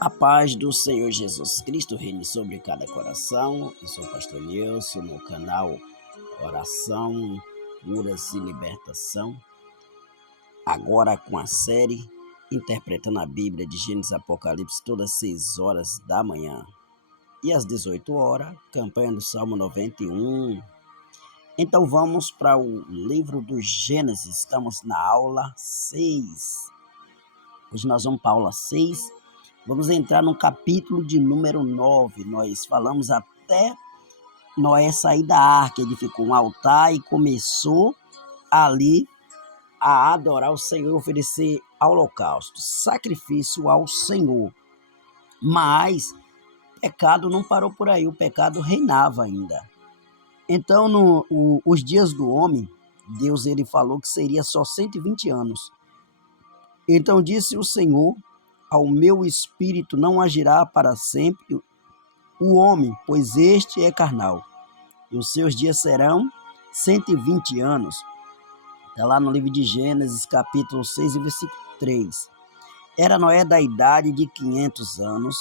A paz do Senhor Jesus Cristo reine sobre cada coração. Eu sou o pastor Nilson, no canal Oração, Curas e Libertação. Agora com a série Interpretando a Bíblia de Gênesis e Apocalipse, todas as 6 horas da manhã. E às 18 horas, campanha do Salmo 91. Então vamos para o livro do Gênesis. Estamos na aula 6. Hoje nós vamos para a aula 6. Vamos entrar no capítulo de número 9. Nós falamos até Noé sair da arca, edificou um altar e começou ali a adorar o Senhor, oferecer holocausto, sacrifício ao Senhor. Mas o pecado não parou por aí, o pecado reinava ainda. Então, os dias do homem, Deus ele falou que seria só 120 anos. Então disse o Senhor: ao meu espírito não agirá para sempre o homem, pois este é carnal, e os seus dias serão 120 anos. Está lá no livro de Gênesis, capítulo 6, versículo 3. Era Noé da idade de 500 anos,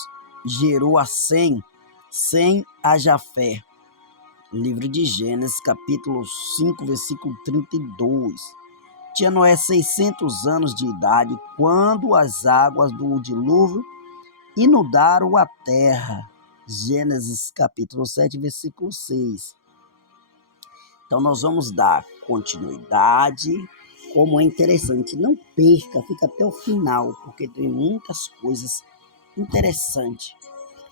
gerou a Sem a Jafé. Livro de Gênesis, capítulo 5, versículo 32. Tinha Noé 600 anos de idade quando as águas do dilúvio inundaram a terra. Gênesis capítulo 7, versículo 6. Então nós vamos dar continuidade. Como é interessante, não perca, fica até o final, porque tem muitas coisas interessantes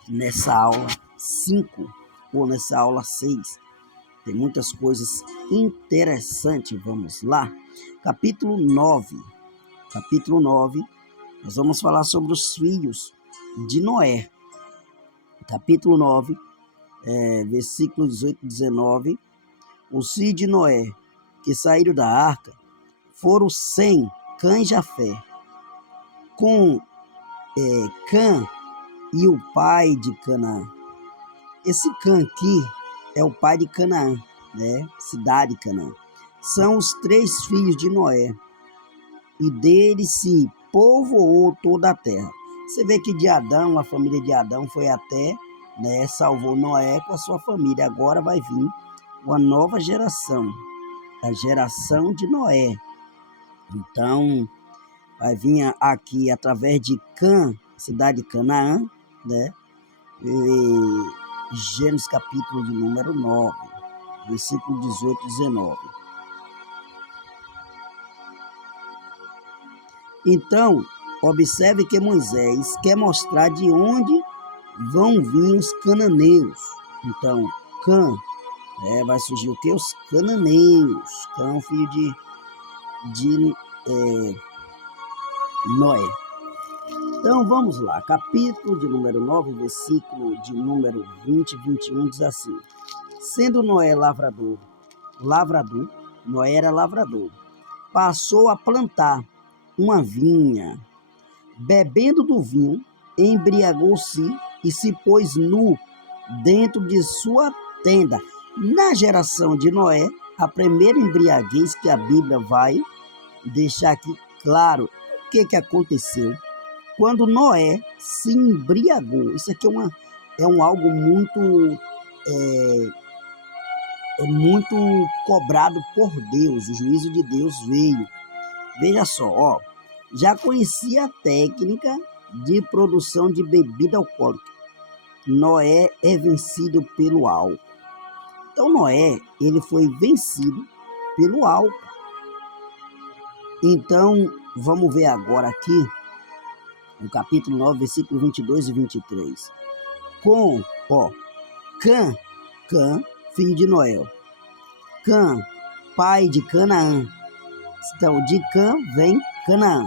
nessa aula 5 ou nessa aula 6. Tem muitas coisas interessantes. Vamos lá. Capítulo 9. Capítulo 9. Nós vamos falar sobre os filhos de Noé. Capítulo 9, versículo 18 e 19. Os filhos de Noé que saíram da arca foram Sem, Cã e Jafé. Com Cã e o pai de Canaã. Esse Cã aqui é o pai de Canaã, né? Cidade de Canaã. São os 3 filhos de Noé, e deles se povoou toda a terra. Você vê que de Adão, a família de Adão foi até, né, salvou Noé com a sua família. Agora vai vir uma nova geração, a geração de Noé. Então, vai vir aqui através de Cã, cidade de Canaã, né? E Gênesis capítulo de número 9, versículo 18 e 19. Então, observe que Moisés quer mostrar de onde vão vir os cananeus. Então, Cã, vai surgir o que? Os cananeus. Cã, filho de Noé. Então, vamos lá. Capítulo de número 9, versículo de número 20 e 21 diz assim: sendo Noé lavrador, Noé era lavrador, passou a plantar uma vinha. Bebendo do vinho, embriagou-se e se pôs nu dentro de sua tenda. Na geração de Noé, a primeira embriaguez que a Bíblia vai deixar aqui claro. O que aconteceu? Quando Noé se embriagou, isso aqui é algo muito cobrado por Deus. O juízo de Deus veio. Veja só, já conhecia a técnica de produção de bebida alcoólica. Noé é vencido pelo álcool. Então Noé, ele foi vencido pelo álcool. Então, vamos ver agora aqui, no capítulo 9, versículo 22 e 23. Com, Cã, filho de Noé. Cã, pai de Canaã. Então, de Cã vem Canaã.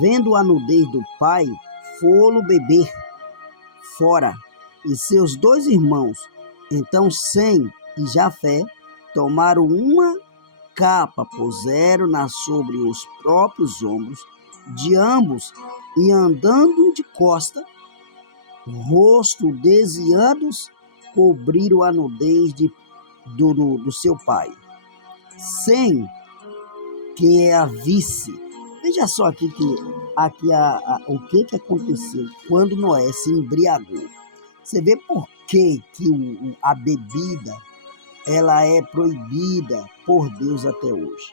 Vendo a nudez do pai, foram beber fora, e seus 2 irmãos, então Sem e Jafé, tomaram uma capa, puseram-na sobre os próprios ombros de ambos, e andando de costa, rosto desviados, cobriram a nudez do seu pai. Sem, que é a vice, Veja só o que aconteceu quando Noé se embriagou. Você vê por que a bebida ela é proibida por Deus até hoje.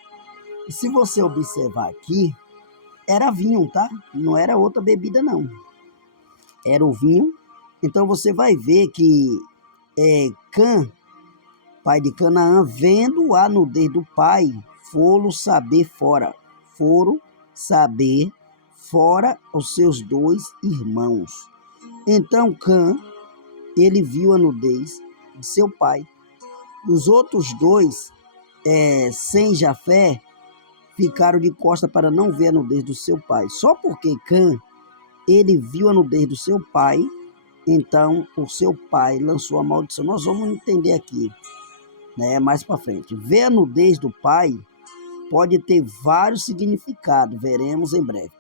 E se você observar aqui, era vinho, tá? Não era outra bebida, não. Era o vinho. Então você vai ver que Cã, pai de Canaã, vendo a nudez do pai, foram saber fora os seus 2 irmãos. Então Cã, ele viu a nudez de seu pai. Os outros 2, sem Jafé, ficaram de costa para não ver a nudez do seu pai. Só porque Cã, ele viu a nudez do seu pai, então o seu pai lançou a maldição. Nós vamos entender aqui, né, mais para frente. Ver a nudez do pai pode ter vários significados, veremos em breve.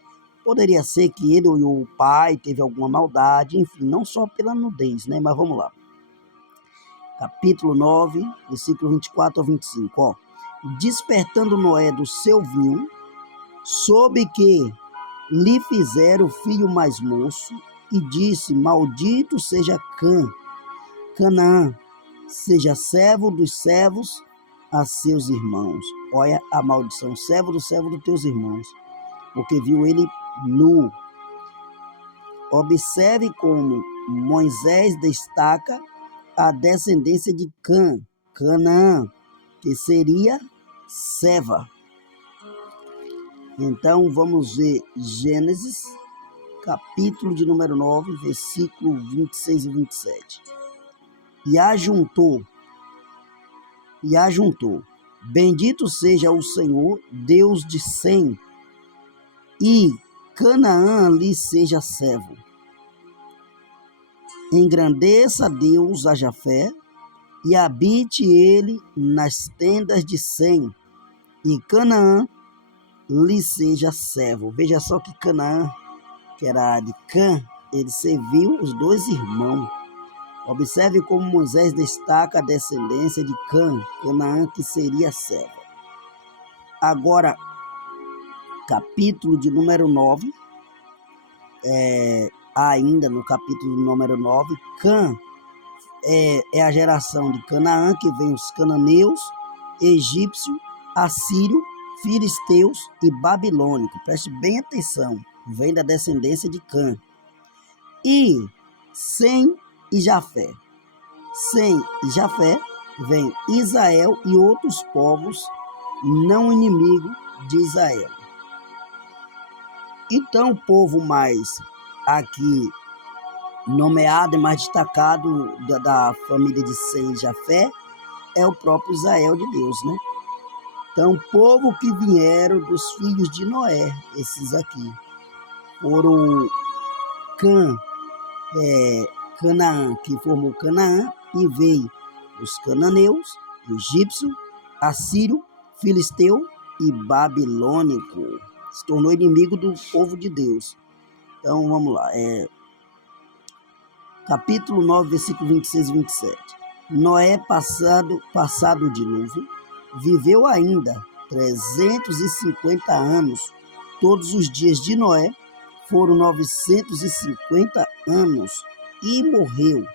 Poderia ser que ele ou o pai teve alguma maldade, enfim, não só pela nudez, né? Mas vamos lá. Capítulo 9, versículo 24 ao 25, ó. Despertando Noé do seu vinho, soube que lhe fizeram o filho mais moço, e disse: maldito seja Canaã, seja servo dos servos a seus irmãos. Olha a maldição, servo dos teus irmãos, porque viu ele nu. Observe como Moisés destaca a descendência de Canaã, que seria Seva. Então vamos ver Gênesis, capítulo de número 9, versículo 26 e 27. E ajuntou, bendito seja o Senhor, Deus de Sem, e Canaã lhe seja servo. Engrandeça Deus a Jafé, e habite ele nas tendas de Sem, e Canaã lhe seja servo. Veja só que Canaã, que era de Cã, ele serviu os 2 irmãos. Observe como Moisés destaca a descendência de Canaã, que seria servo. Agora, capítulo de número 9, ainda no capítulo de número 9, Cã é a geração de Canaã, que vem os cananeus, egípcio, assírio, filisteus e babilônico. Preste bem atenção, vem da descendência de Cã. E Sem e Jafé. Sem e Jafé vem Israel e outros povos não inimigos de Israel. Então o povo mais aqui nomeado e mais destacado da família de Sem e Jafé é o próprio Israel de Deus, né? Então, o povo que vieram dos filhos de Noé, esses aqui, foram Canaã, que formou Canaã, e veio os cananeus, egípcio, assírio, filisteu e babilônico. Se tornou inimigo do povo de Deus. Então, vamos lá. Capítulo 9, versículo 26 e 27. Noé, passado o dilúvio, viveu ainda 350 anos. Todos os dias de Noé foram 950 anos e morreu.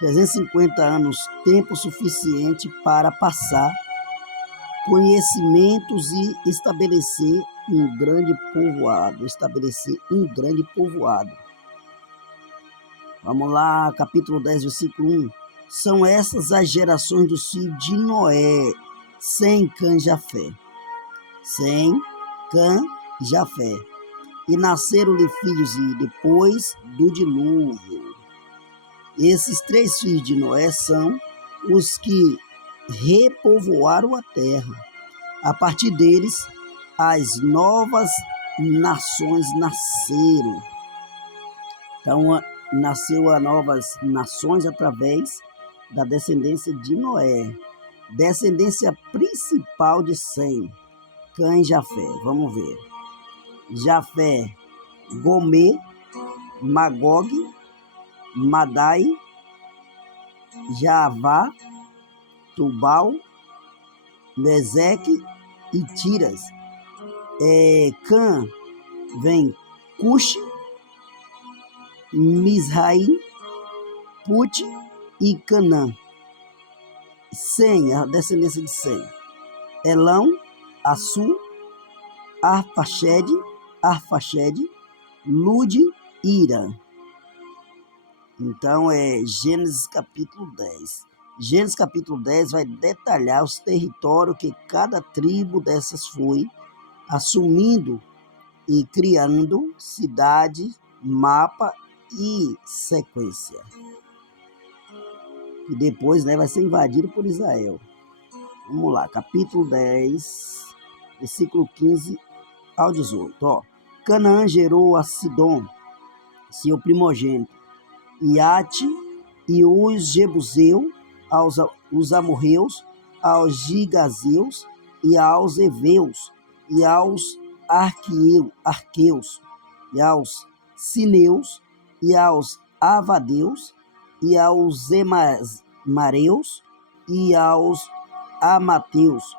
350 anos, tempo suficiente para passar conhecimentos e estabelecer um grande povoado. Vamos lá, capítulo 10, versículo 1. São essas as gerações dos filhos de Noé, Sem, Cã, Jafé. Sem, Cã, Jafé. E nasceram-lhe filhos depois do dilúvio. Esses 3 filhos de Noé são os que repovoaram a terra. A partir deles, as novas nações nasceram. Então, nasceu as novas nações através da descendência de Noé. Descendência principal de Sem, Cã e Jafé. Vamos ver. Jafé, Gomê, Magog, Madai, Javá, Tubal, Meseque e Tiras. Cã vem Cuxi, Misraim, Put e Canaã. Sem, a descendência de Sem. Elão, Assur, Arfaxede, Lud e Irã. Então é Gênesis capítulo 10. Gênesis capítulo 10 vai detalhar os territórios que cada tribo dessas foi assumindo e criando cidade, mapa e sequência. E depois vai ser invadido por Israel. Vamos lá, capítulo 10, versículo 15 ao 18. Canaã gerou a Sidom, seu primogênito, Iate e os Jebuseus, os amorreus, aos gigazeus e aos heveus e aos arqueus e aos sineus e aos avadeus e aos emareus e aos amateus,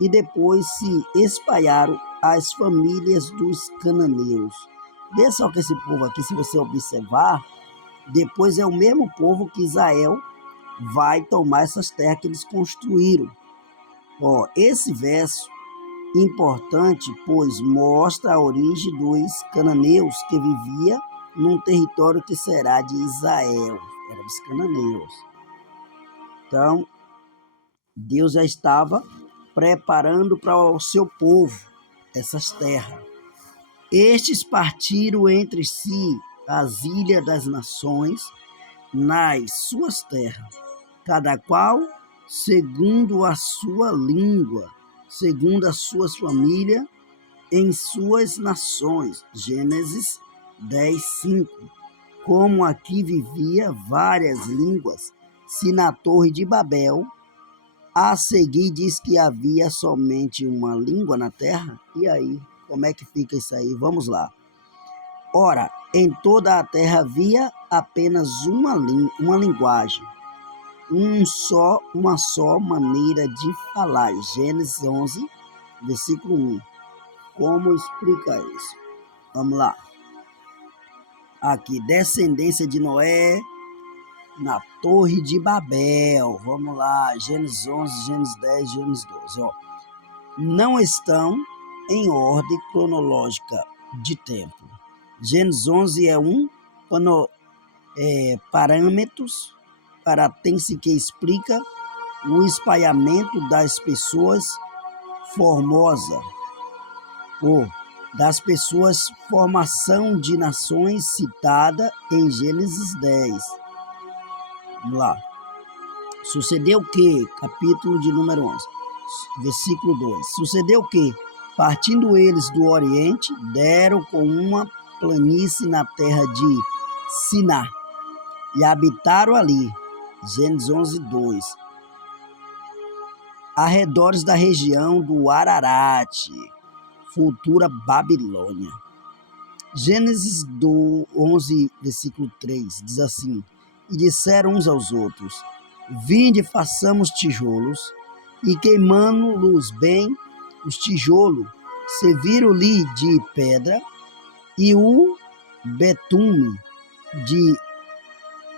e depois se espalharam as famílias dos cananeus. Vê só que esse povo aqui, se você observar, depois é o mesmo povo que Israel vai tomar essas terras que eles construíram. Esse verso importante, pois mostra a origem dos cananeus que vivia num território que será de Israel. Era dos cananeus. Então, Deus já estava preparando para o seu povo essas terras. Estes partiram entre si as ilhas das nações nas suas terras, cada qual segundo a sua língua, segundo as suas famílias, em suas nações. Gênesis 10:5. Como aqui vivia várias línguas, se na torre de Babel, a seguir diz que havia somente uma língua na terra. E aí, como é que fica isso aí? Vamos lá. Ora, em toda a terra havia apenas uma linguagem, uma só maneira de falar. Gênesis 11, versículo 1. Como explica isso? Vamos lá. Aqui, descendência de Noé na Torre de Babel. Vamos lá, Gênesis 11, Gênesis 10, Gênesis 12. Não estão em ordem cronológica de tempo. Gênesis 11 é parâmetros para tem-se que explica o espalhamento das pessoas formosa, das pessoas, formação de nações citada em Gênesis 10. Vamos lá. Sucedeu que, capítulo de número 11, versículo 2. Sucedeu que, partindo eles do Oriente, deram com uma planície na terra de Siná e habitaram ali. Gênesis 11, 2. Arredores da região do Ararate, futura Babilônia. Gênesis 11, versículo 3, diz assim: E disseram uns aos outros: Vinde, façamos tijolos, e queimando-los bem os tijolos, serviram-lhe de pedra, e o betume de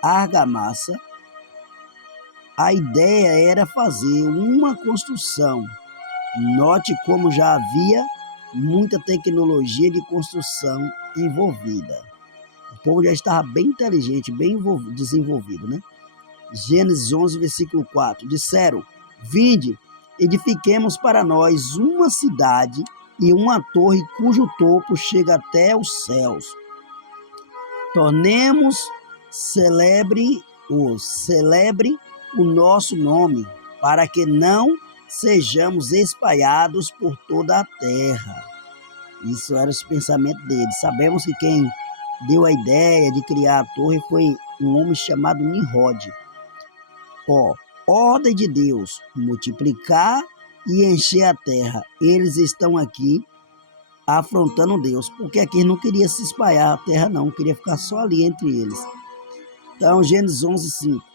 argamassa. A ideia era fazer uma construção. Note como já havia muita tecnologia de construção envolvida. O povo já estava bem inteligente, bem desenvolvido, né? Gênesis 11, versículo 4. Disseram: Vinde, edifiquemos para nós uma cidade e uma torre cujo topo chega até os céus. Tornemos celebre o nosso nome, para que não sejamos espalhados por toda a terra. Isso era os pensamentos deles. Sabemos que quem deu a ideia de criar a torre foi um homem chamado Nimrod. Ordem de Deus, multiplicar e encher a terra. Eles estão aqui afrontando Deus, porque aqui não queria se espalhar a terra, não, queria ficar só ali entre eles. Então, Gênesis 11, 5.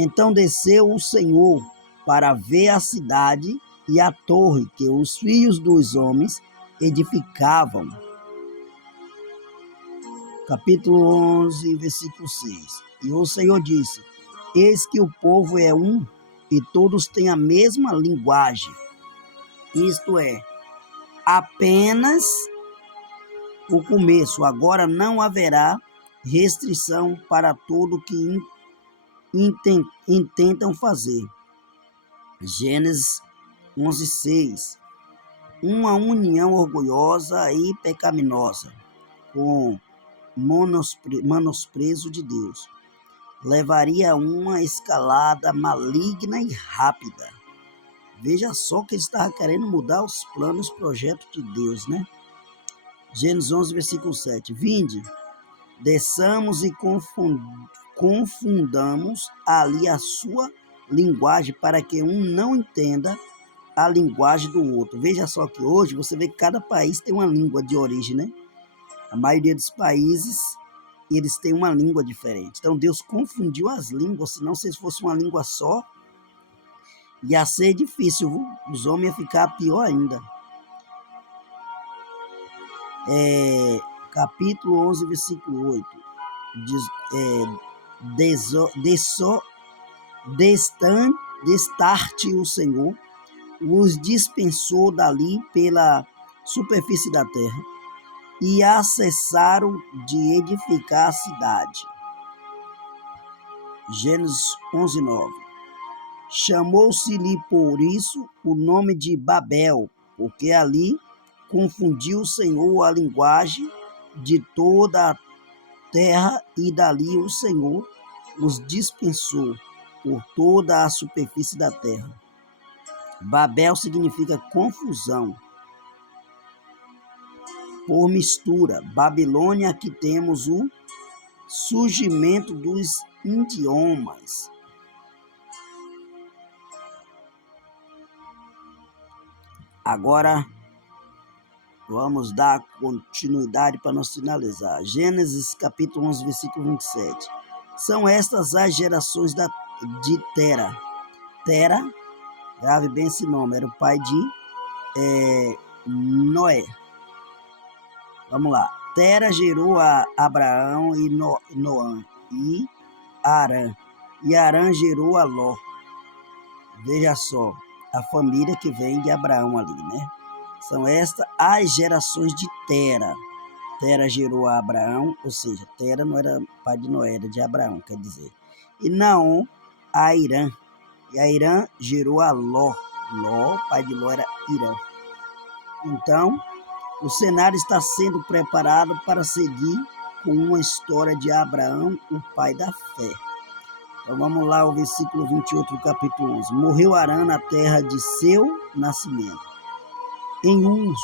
Então desceu o Senhor para ver a cidade e a torre que os filhos dos homens edificavam. Capítulo 11, versículo 6. E o Senhor disse: eis que o povo é um, e todos têm a mesma linguagem. Isto é, apenas o começo. Agora não haverá restrição para todo o que intentam fazer. Gênesis 11:6. Uma união orgulhosa e pecaminosa, com menosprezo de Deus, levaria a uma escalada maligna e rápida. Veja só que ele estava querendo mudar os planos, projetos de Deus, né? Gênesis 11, versículo 7. Vinde, desçamos e confundamos ali a sua linguagem, para que um não entenda a linguagem do outro. Veja só que hoje você vê que cada país tem uma língua de origem, né? A maioria dos países, eles têm uma língua diferente. Então Deus confundiu as línguas, senão se fosse uma língua só, ia ser difícil, viu? Os homens iam ficar pior ainda. Capítulo 11, versículo 8. Destarte o Senhor, os dispensou dali pela superfície da terra, e a cessaram de edificar a cidade. Gênesis 11:9. Chamou-se-lhe por isso o nome de Babel, porque ali confundiu o Senhor a linguagem de toda a terra, e dali o Senhor os dispensou por toda a superfície da terra. Babel significa confusão por mistura. Babilônia, aqui temos o surgimento dos idiomas. Agora vamos dar continuidade para nós finalizar. Gênesis capítulo 11, versículo 27. São estas as gerações de Tera. Tera, grave bem esse nome, era o pai de Noé. Vamos lá. Tera gerou a Abraão e Noã e Arã. E Arã gerou a Ló. Veja só, a família que vem de Abraão ali, né? São estas as gerações de Tera. Tera gerou a Abraão, ou seja, Tera não era pai de Noé, era de Abraão, quer dizer. E Naom a Irã. E a Irã gerou a Ló. Ló, pai de Ló era Irã. Então, o cenário está sendo preparado para seguir com uma história de Abraão, o pai da fé. Então vamos lá ao versículo 28 do capítulo 11. Morreu Arã na terra de seu nascimento, em Ur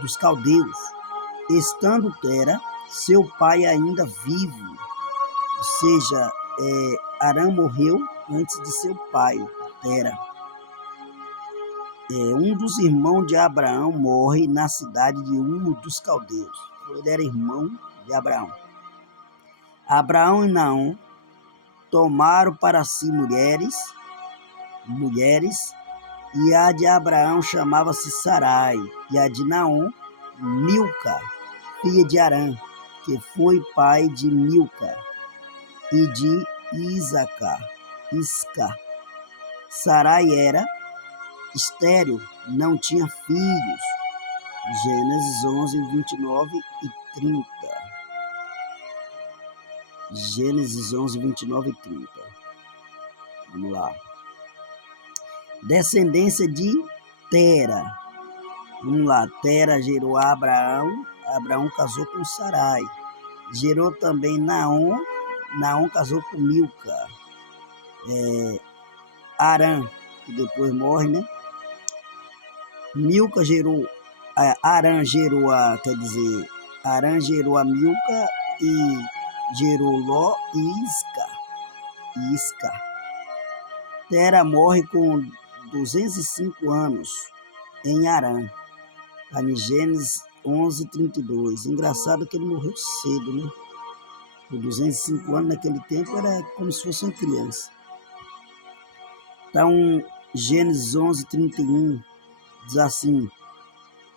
dos caldeus, estando Tera, seu pai, ainda vivo. Ou seja, Arã morreu antes de seu pai, Tera. Um dos irmãos de Abraão morre na cidade de Ur dos caldeus. Ele era irmão de Abraão. Abraão e Naom tomaram para si mulheres, e a de Abraão chamava-se Sarai, e a de Naom, Milca, filha de Arã, que foi pai de Milca e de Isca. Sarai era estéril, não tinha filhos. Gênesis 11, 29 e 30. Gênesis 11, 29 e 30. Vamos lá. Descendência de Tera. Vamos lá. Tera gerou a Abraão. Abraão casou com Sarai. Gerou também Naom. Naom casou com Milca. Arã, que depois morre, né? Milca gerou, Arã gerou Arã gerou a Milca e gerou Ló e Isca. Tera morre com 205 anos em Arã. Está em Gênesis 11, 32. Engraçado que ele morreu cedo, né? Por 205 anos naquele tempo era como se fosse uma criança. Então, Gênesis 11, 31 diz assim: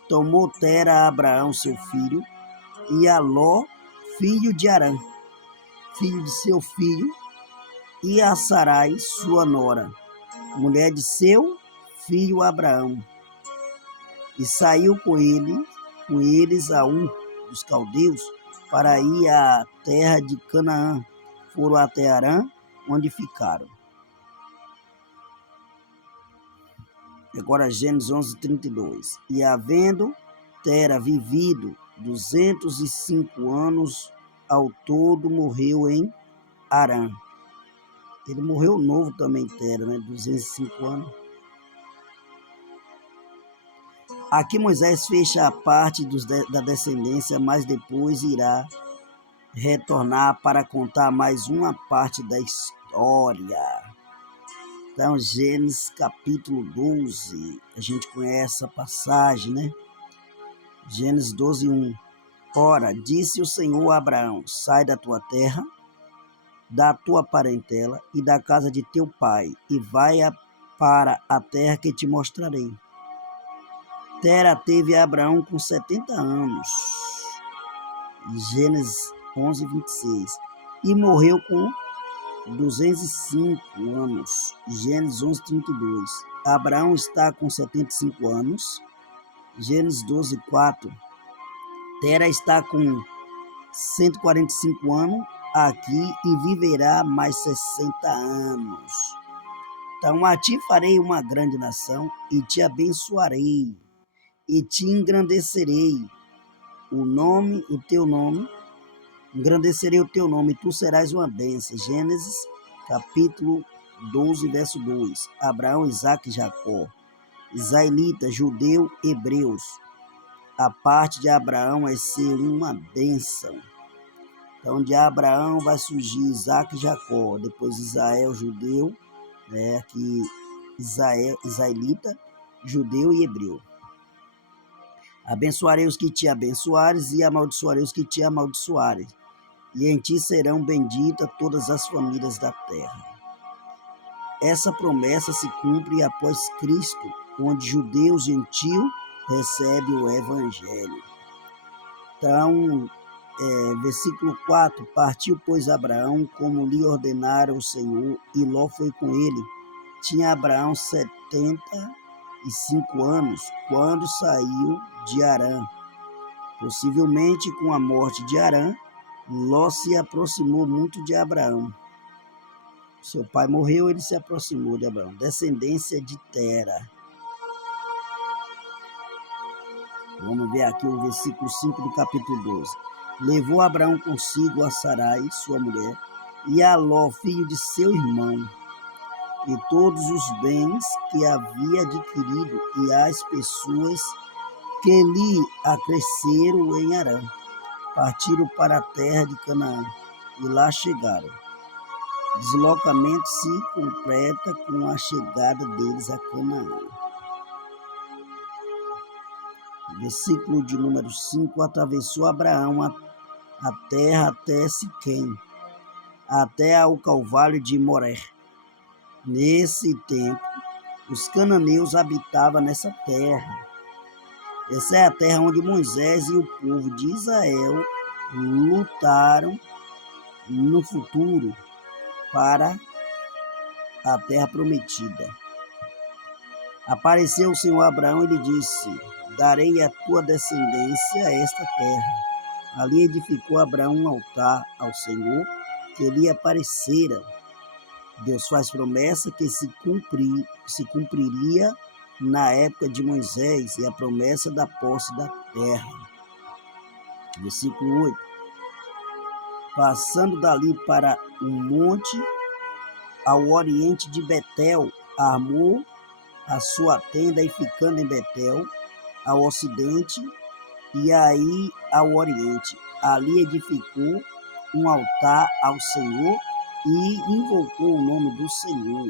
tomou Tera a Abraão, seu filho, e a Ló, filho de Harã, filho de seu filho, e a Sarai, sua nora, mulher de seu filho Abraão. E saiu com eles a dos caldeus, para ir à terra de Canaã. Foram até Harã, onde ficaram. Agora Gênesis 11:32. E havendo Tera vivido 205 anos, ao todo morreu em Harã. Ele morreu novo também, Tera, né? 205 anos. Aqui Moisés fecha a parte da descendência, mas depois irá retornar para contar mais uma parte da história. Então, Gênesis capítulo 12, a gente conhece a passagem, né? Gênesis 12:1. Ora, disse o Senhor a Abraão: sai da tua terra, da tua parentela e da casa de teu pai, e vai para a terra que te mostrarei. Tera teve Abraão com 70 anos. Gênesis 11:26. E morreu com 205 anos. Gênesis 11:32. Abraão está com 75 anos. Gênesis 12:4. Tera está com 145 anos aqui e viverá mais 60 anos. Então a ti farei uma grande nação e te abençoarei e te engrandecerei o teu nome, engrandecerei o teu nome, e tu serás uma bênção. Gênesis, capítulo 12, verso 2. Abraão, Isaque e Jacó. Israelita, judeu, hebreus. A parte de Abraão é ser uma bênção. Então, de Abraão vai surgir Isaque e Jacó, depois Israel, judeu, né? Aqui israelita, judeu e hebreu. Abençoarei os que te abençoares e amaldiçoarei os que te amaldiçoarem. E em ti serão benditas todas as famílias da terra. Essa promessa se cumpre após Cristo, onde judeu e gentio recebem o evangelho. Então, versículo 4, partiu, pois, Abraão, como lhe ordenara o Senhor, e Ló foi com ele. Tinha Abraão 75 anos, quando saiu de Harã. Possivelmente com a morte de Harã, Ló se aproximou muito de Abraão. Seu pai morreu, ele se aproximou de Abraão. Descendência de Tera. Vamos ver aqui o versículo 5 do capítulo 12. Levou Abraão consigo a Sarai, sua mulher, e a Ló, filho de seu irmão, e todos os bens que havia adquirido, e as pessoas que lhe acresceram em Harã. Partiram para a terra de Canaã, e lá chegaram. Deslocamento se completa com a chegada deles a Canaã. Versículo de número 5. Atravessou Abraão a terra até Siquém, até ao Calvário de Moré. Nesse tempo, os cananeus habitavam nessa terra. Essa é a terra onde Moisés e o povo de Israel lutaram no futuro para a terra prometida. Apareceu o Senhor a Abraão e lhe disse: darei à tua descendência esta terra. Ali edificou Abraão um altar ao Senhor que lhe aparecera. Deus faz promessa que se cumpriria na época de Moisés, e a promessa da posse da terra. Versículo 8. Passando dali para um monte ao oriente de Betel, armou a sua tenda e ficando em Betel, ao ocidente, e aí ao oriente. Ali edificou um altar ao Senhor e invocou o nome do Senhor.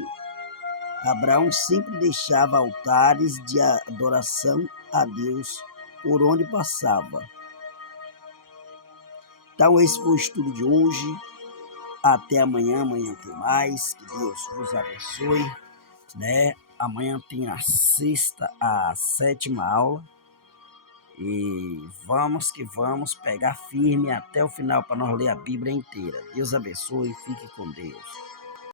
Abraão sempre deixava altares de adoração a Deus por onde passava. Então, esse foi o estudo de hoje. Até amanhã. Amanhã tem mais. Que Deus vos abençoe. Amanhã tem a sétima aula. E vamos que vamos pegar firme até o final para nós ler a Bíblia inteira. Deus abençoe e fique com Deus.